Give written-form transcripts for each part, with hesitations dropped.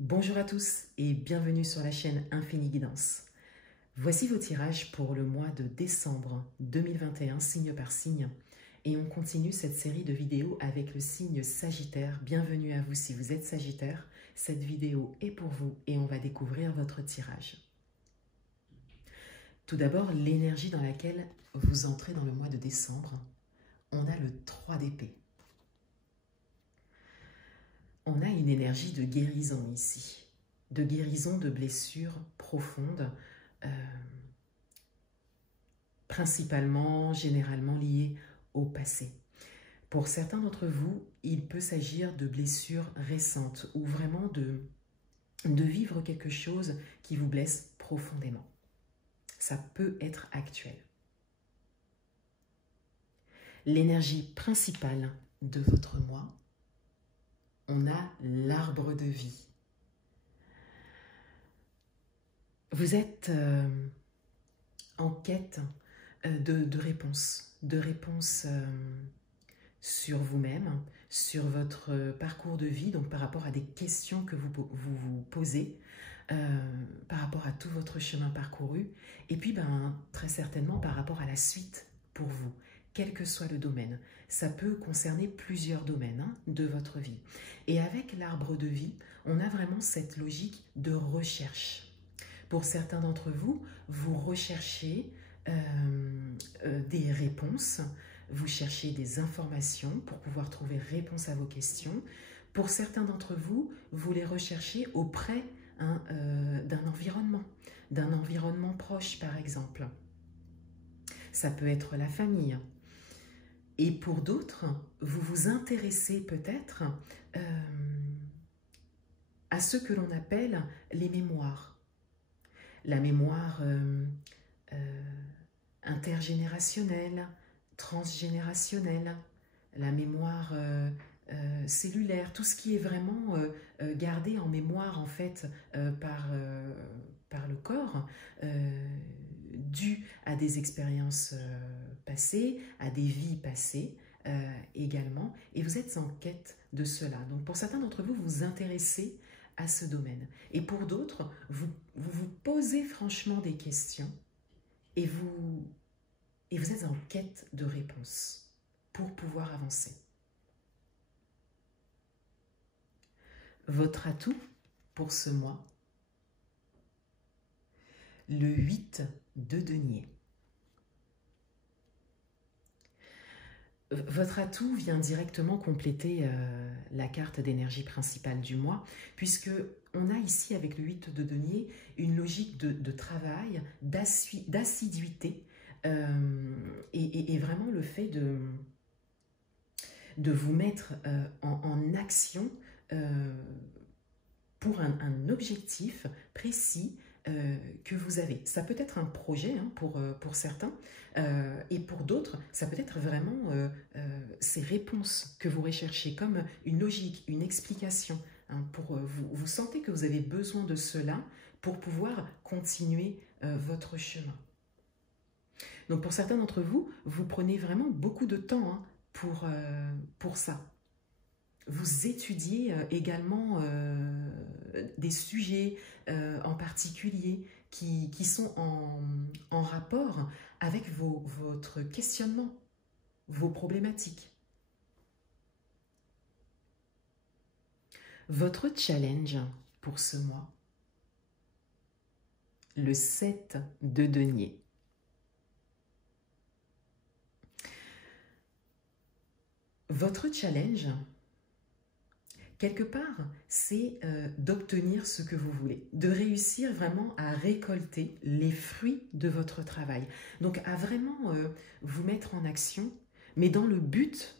Bonjour à tous et bienvenue sur la chaîne Infini Guidance. Voici vos tirages pour le mois de décembre 2021, signe par signe. Et on continue cette série de vidéos avec le signe Sagittaire. Bienvenue à vous si vous êtes Sagittaire. Cette vidéo est pour vous et on va découvrir votre tirage. Tout d'abord, l'énergie dans laquelle vous entrez dans le mois de décembre. On a le 3 d'épée. On a une énergie de guérison ici, de guérison de blessures profondes, principalement, généralement liées au passé. Pour certains d'entre vous, il peut s'agir de blessures récentes ou vraiment de vivre quelque chose qui vous blesse profondément. Ça peut être actuel. L'énergie principale de votre mois, on a l'arbre de vie. Vous êtes en quête de réponses sur vous-même, sur votre parcours de vie, donc par rapport à des questions que vous posez, par rapport à tout votre chemin parcouru, et puis très certainement par rapport à la suite pour vous, quel que soit le domaine. Ça peut concerner plusieurs domaines de votre vie. Et avec l'arbre de vie, on a vraiment cette logique de recherche. Pour certains d'entre vous, vous recherchez des réponses, vous cherchez des informations pour pouvoir trouver réponse à vos questions. Pour certains d'entre vous, vous les recherchez auprès d'un environnement proche par exemple. Ça peut être la famille. Et pour d'autres, vous vous intéressez peut-être à ce que l'on appelle les mémoires. La mémoire intergénérationnelle, transgénérationnelle, la mémoire cellulaire, tout ce qui est vraiment gardé en mémoire en fait par le corps, dû à des expériences passées, à des vies passées également, et vous êtes en quête de cela. Donc pour certains d'entre vous, vous vous intéressez à ce domaine. Et pour d'autres, vous posez franchement des questions et vous êtes en quête de réponses pour pouvoir avancer. Votre atout pour ce mois, le 8 de denier. Votre atout vient directement compléter la carte d'énergie principale du mois, puisque on a ici avec le 8 de denier une logique de travail, d'assiduité et vraiment le fait de vous mettre en action pour un objectif précis que vous avez. Ça peut être un projet pour certains, et pour d'autres, ça peut être vraiment ces réponses que vous recherchez, comme une logique, une explication. Vous sentez que vous avez besoin de cela pour pouvoir continuer votre chemin. Donc pour certains d'entre vous, vous prenez vraiment beaucoup de temps pour ça. Vous étudiez également des sujets en particulier qui sont en rapport avec votre questionnement, vos problématiques. Votre challenge pour ce mois, le 7 de denier. Votre challenge, quelque part, c'est d'obtenir ce que vous voulez, de réussir vraiment à récolter les fruits de votre travail. Donc à vraiment vous mettre en action, mais dans le but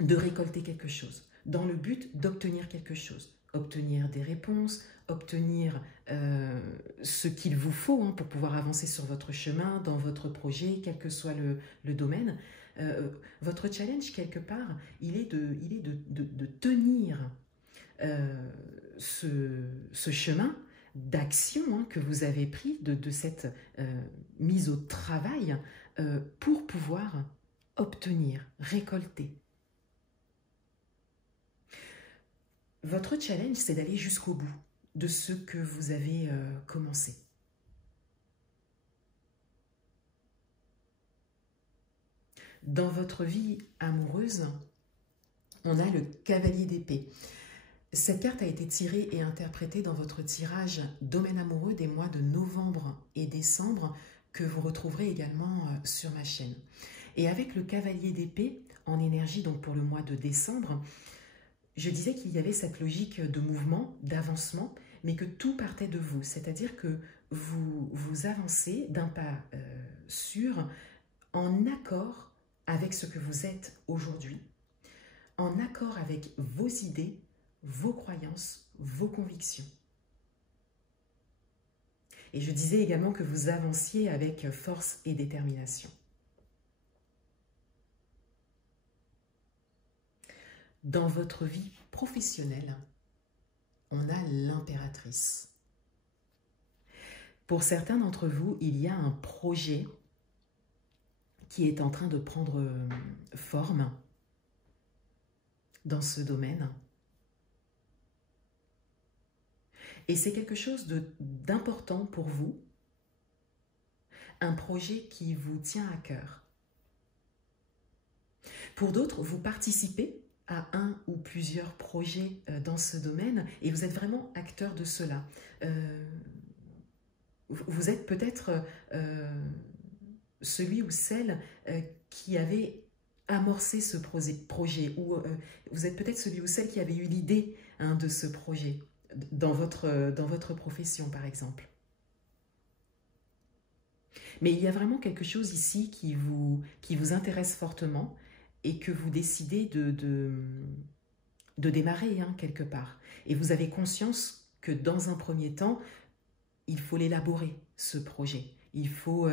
de récolter quelque chose, dans le but d'obtenir quelque chose, obtenir des réponses, obtenir ce qu'il vous faut pour pouvoir avancer sur votre chemin, dans votre projet, quel que soit le domaine. Votre challenge, quelque part, il est de tenir ce chemin d'action que vous avez pris, de cette mise au travail pour pouvoir obtenir, récolter. Votre challenge, c'est d'aller jusqu'au bout de ce que vous avez commencé. Dans votre vie amoureuse, on a le cavalier d'épée. Cette carte a été tirée et interprétée dans votre tirage domaine amoureux des mois de novembre et décembre que vous retrouverez également sur ma chaîne. Et avec le cavalier d'épée en énergie, donc pour le mois de décembre, je disais qu'il y avait cette logique de mouvement, d'avancement, mais que tout partait de vous. C'est-à-dire que vous avancez d'un pas sûr, en accord avec ce que vous êtes aujourd'hui, en accord avec vos idées, vos croyances, vos convictions. Et je disais également que vous avanciez avec force et détermination. Dans votre vie professionnelle, on a l'impératrice. Pour certains d'entre vous, il y a un projet qui est en train de prendre forme dans ce domaine. Et c'est quelque chose d'important pour vous, un projet qui vous tient à cœur. Pour d'autres, vous participez à un ou plusieurs projets dans ce domaine et vous êtes vraiment acteur de cela. Vous êtes peut-être celui ou celle qui avait amorcé ce projet ou vous êtes peut-être celui ou celle qui avait eu l'idée de ce projet. Dans votre profession, par exemple. Mais il y a vraiment quelque chose ici qui vous intéresse fortement et que vous décidez de démarrer quelque part. Et vous avez conscience que dans un premier temps, il faut l'élaborer, ce projet. Il faut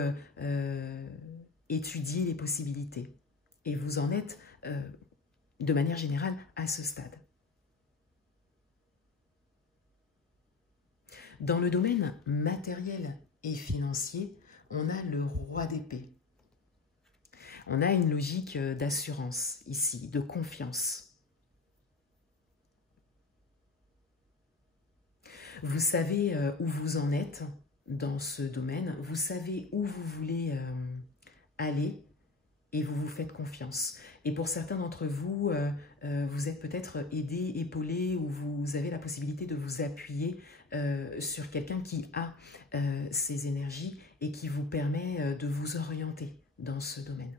étudier les possibilités. Et vous en êtes, de manière générale, à ce stade. Dans le domaine matériel et financier, on a le roi d'épée. On a une logique d'assurance ici, de confiance. Vous savez où vous en êtes dans ce domaine, vous savez où vous voulez aller et vous vous faites confiance. Et pour certains d'entre vous, vous êtes peut-être aidé, épaulé ou vous avez la possibilité de vous appuyer sur quelqu'un qui a ces énergies et qui vous permet de vous orienter dans ce domaine.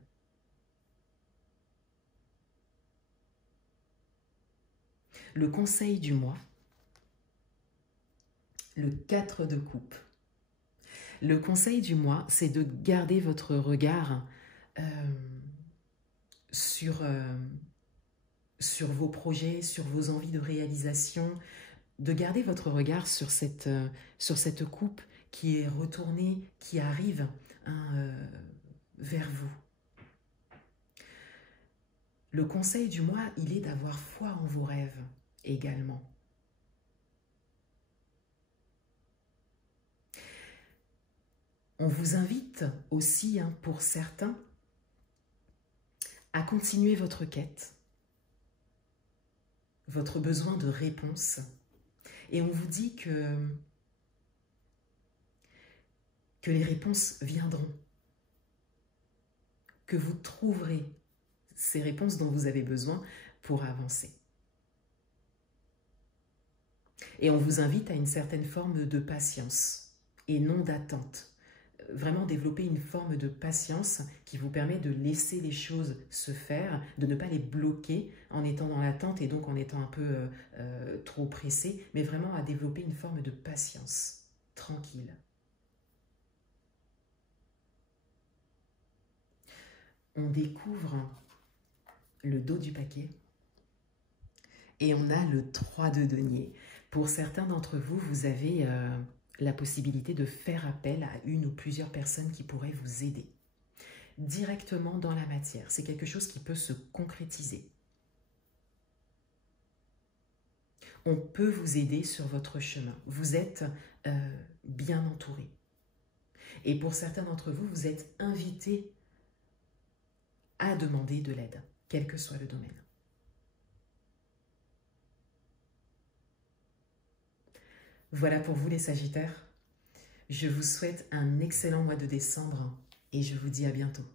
Le conseil du mois, le 4 de coupe. Le conseil du mois, c'est de garder votre regard sur vos projets, sur vos envies de réalisation, de garder votre regard sur cette coupe qui est retournée, qui arrive vers vous. Le conseil du mois, il est d'avoir foi en vos rêves également. On vous invite aussi, pour certains, à continuer votre quête, votre besoin de réponse. Et on vous dit que les réponses viendront, que vous trouverez ces réponses dont vous avez besoin pour avancer. Et on vous invite à une certaine forme de patience et non d'attente. Vraiment développer une forme de patience qui vous permet de laisser les choses se faire, de ne pas les bloquer en étant dans l'attente et donc en étant un peu trop pressé, mais vraiment à développer une forme de patience tranquille. On découvre le dos du paquet et on a le 3 de denier. Pour certains d'entre vous, vous avez la possibilité de faire appel à une ou plusieurs personnes qui pourraient vous aider directement dans la matière. C'est quelque chose qui peut se concrétiser. On peut vous aider sur votre chemin. Vous êtes bien entouré. Et pour certains d'entre vous, vous êtes invités à demander de l'aide, quel que soit le domaine. Voilà pour vous les Sagittaires. Je vous souhaite un excellent mois de décembre et je vous dis à bientôt.